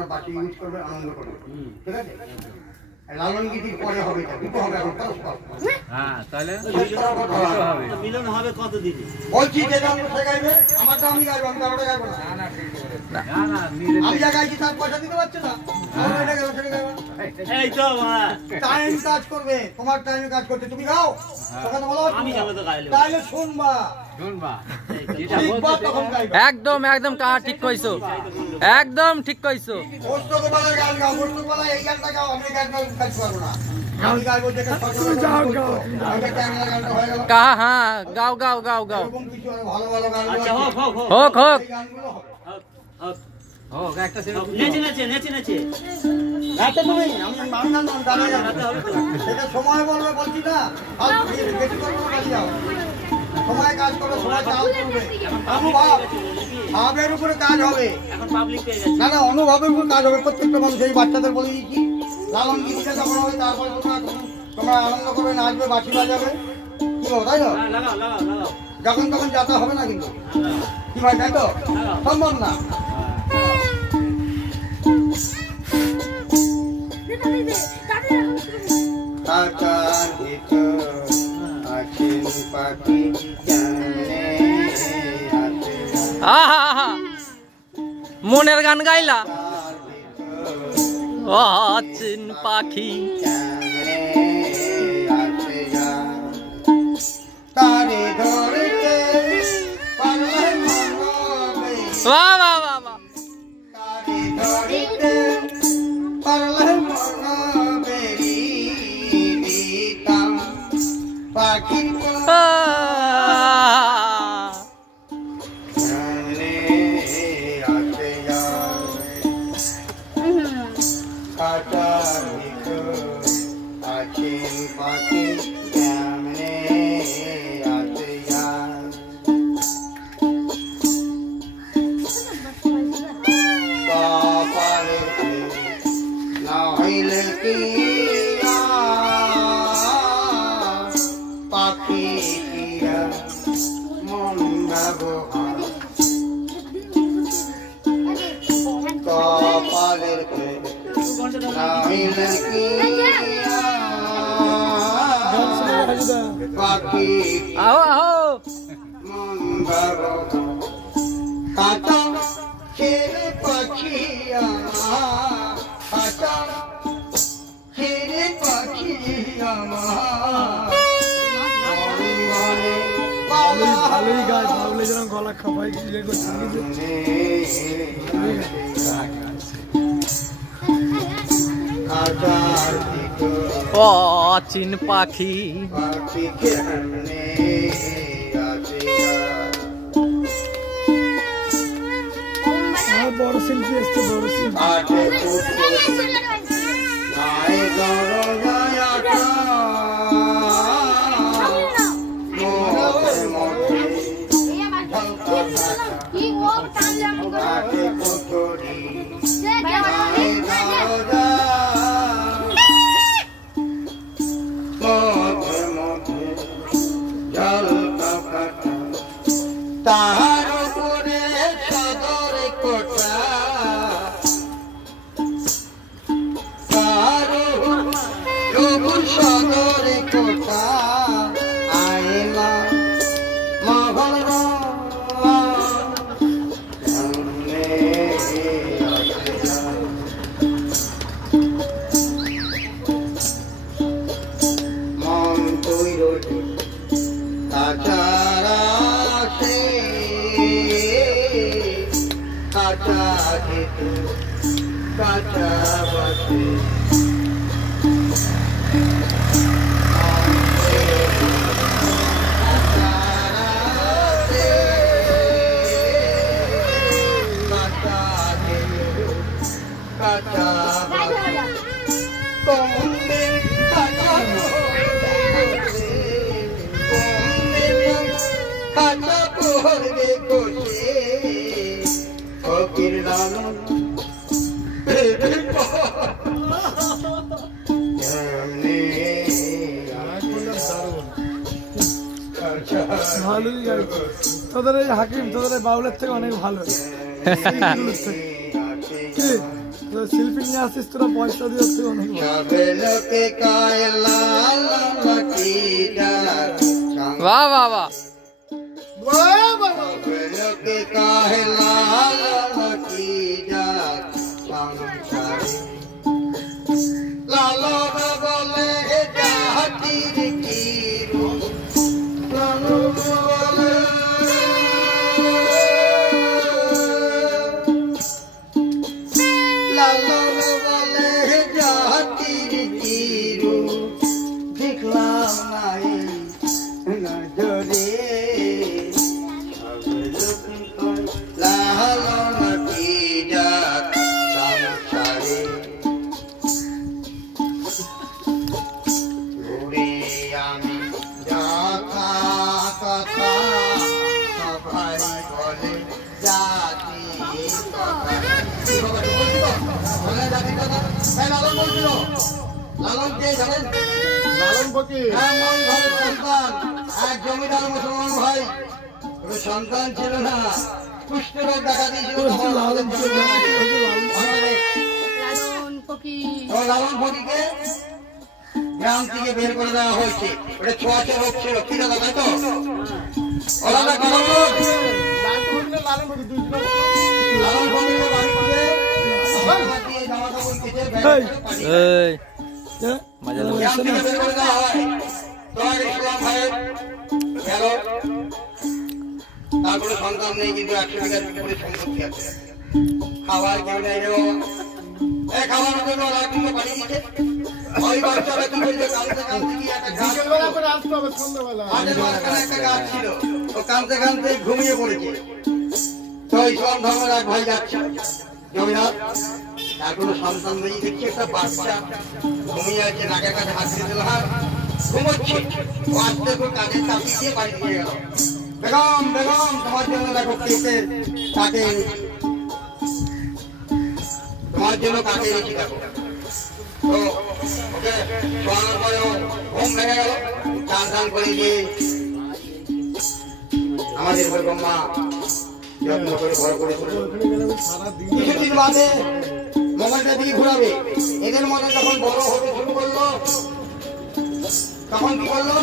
বাকি ইউজ করবে, আনন্দ করবে, ঠিক আছে? লালন গীতির পরে হবে এটা, দুটো হবে এখন পরস্পর। হ্যাঁ, তাহলে মিলন হবে কতদিনে? বলছি যে গান শেখাইবে, আমারটা আমি গাইবো, আমি কারোটা গাইবো না। আমি যা গাইছি তার পয়সা দিতে পারছো না, এই তো টাইম কাজ করবে, তোমার টাইমে কাজ করতে, তুমি গাও, তখন বলো আমি গাবো, তো গাইলে তাহলে শুনবা একদম একদম কাহা ঠিক কইছো, একদম ঠিক কইছো। মোস্তকবালার গান গাও, মোস্তকবালা এই গানটা গাও, আমি গান গাইতে পারবো না, আমি গাইবো যেটা কাহা। হ্যাঁ, গাও গাও গাও গাও, কিছু ভালো ভালো গান হোক হোক সময় বলবে, বলছি না সময় কাজ করবে, সময় চাল করবে, অনুভব ভাবের উপরে কাজ হবে, না না অনুভবের উপর কাজ হবে প্রত্যেকটা মানুষ। এই বাচ্চাদের বলে দিচ্ছি, লালন গীতিটা যখন হবে তারপরে তোমরা আনন্দ করবে, নাচবে, বাঁশি বাজাবে, কি বলো তাই তো? যখন তখন যাতা হবে না কিন্তু, কি ভাই তাই তো? সম্ভব না। মনের গান গাইলা, অচিন পাখি তারে ধরতে পারলে মনবে, বাহ বাহ বাহ বাহ, তারে ধরতে পারলে মনবে দিতাম পাখি आओ आओ काटा खेरे पखिया, काटा खेरे पखिया ভালোই গাছ ভাবলে যেন গলা খাপাই ইয়ে করছে। অচিন পাখি বড় শিল্পী এসছে, বড় শিল্পী তাহার উপরে সদর কোটা, তাহার সদর কোটা আইলা মহল মন তৈর তাছাড়া কাটা খেত কাটা বাসে কাটা খেত কাটা কমবে কাটা কাটা পড়বে কোষে ফকির লালন ভালোই গাইছে তোদের এই হাকিম, তোদের এই বাউলের থেকে অনেক ভালো। শিল্পী নিয়ে আসিস তোরা পয়সা দিয়ে তুই অনেক वाह वाह वाह সন্তান ছিল না, কুষ্ঠরোগ দেখা দিয়েছিল। লালন ফকিরকে গ্রাম থেকে বের করে দেওয়া হয়েছে। ওটা ছোঁয়াচে রোগ ছিল, কি দাদা তাই তো? লালন ফকিরকে বাড়ি করে জামা কাপড় কেটে গ্রাম থেকে বের করে দেওয়া হয়। ইসলাম ভাইয়ের গেল, তারপরে সন্তান নেই, কিন্তু 100 বিঘার উপরে সম্পত্তি আছে। খাবার কেউ নেই, খাবার জন্য রাখতে পারি দিচ্ছে। ওই বাচ্চারা কি বলছে, কানতে কানতে কি একটা গাছ ছিল, ও কানতে কানতে ঘুমিয়ে পড়েছে। তো ইসলাম ধর্মের এক ভাই যাচ্ছে জমিদার, তার কোনো সন্তান নেই, দেখছি একটা বাচ্চা ঘুমিয়ে আছে, নাকের কাছে হাত দিয়ে দিল, হ্যাঁ ঘুমোচ্ছে। ও আসতে কাজের চাপিয়ে দিয়ে বাড়ি দিয়ে গেল। বেগম বেগম তোমার জন্য দেখো কেকের কাকে, তোমার জন্য কাকে রেখে দেখো। তো ওকে শোয়ানোর পরে ঘুম ভেঙে গেল, চান টান করে দিয়ে আমাদের বেগম মা যত্ন করে বড় করে কিছুদিন বাদে মোবাইলটা দিয়ে ঘুরাবে। এদের মধ্যে যখন বড় হতে শুরু করলো, তখন কি করলো,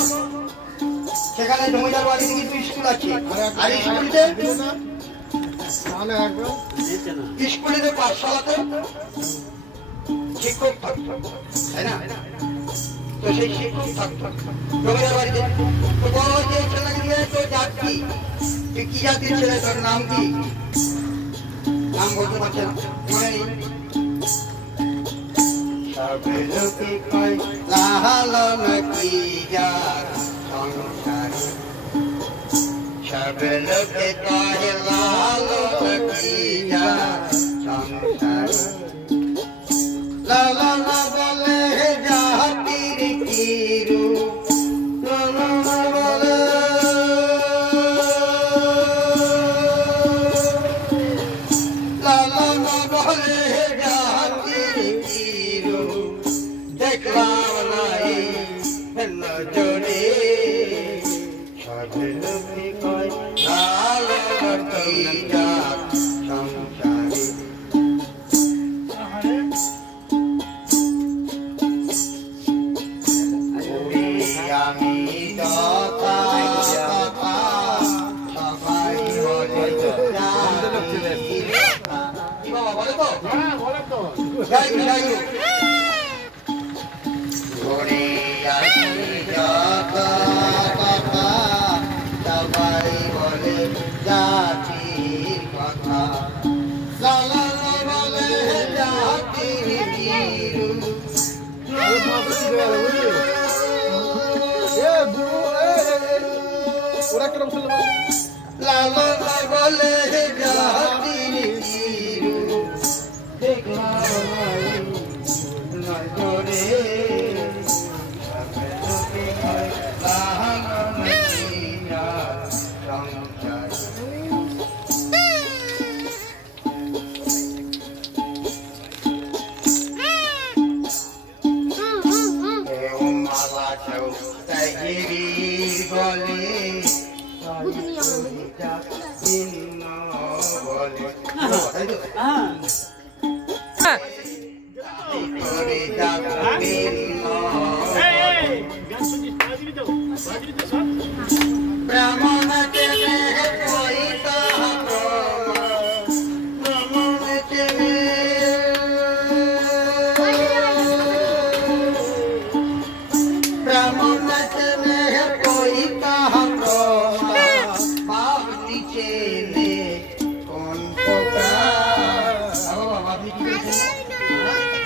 সেখানে জমিদার বাড়িতে কিছু স্কুল আছে, আর স্কুলেতে পাঠশালাতে শিক্ষক থাকতো, তাই না? তো সেই শিক্ষক থাকতো জমিদার বাড়িতে। তো বড় হয়েছে ছেলেকে নিয়ে, তোর জাত কি, তুই কি জাতির ছেলে, তোর নাম কি? নাম বলতে পারছে না, মনে নেই। সবে লোকে কয় লালন কি জাত সংসারে, সবে লোকে কয় লালন কি জাত সংসারে। লালন বলে জাতির কি রূপ, লালন বলে লালন বলে জাতির কি রূপ, দেখলাম নাই নজরে। সবে লোকে কয় লালন কি জাত সংসারে। আমি কথা কথা সবাই বলে বলে তো যাই যাই ঘরে আমি কথা কথা সবাই বলে জাতির কথা। লালন বলে জাতির গিরু, লালন বলে জাতির গিরু, দেখলাম নজরে। লালন কি জাত সংসারে। মালা কেউ তাহিরির গলে ভিন্ন বলে।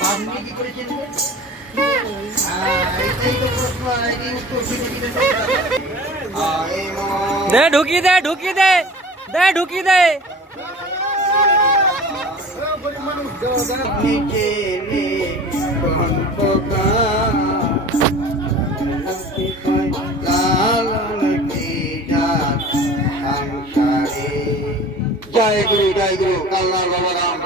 আপনি কি করে চিনবেন? এটাই তো প্রশ্ন, এটাই উত্তর দিতে দিতে দে ঢুকি দে ঢুকি দে দে ঢুকি দে নিচে নে কনপকা লালন কি জাত সংসারে। জয় গুরু কাল্লার বাবা রাম।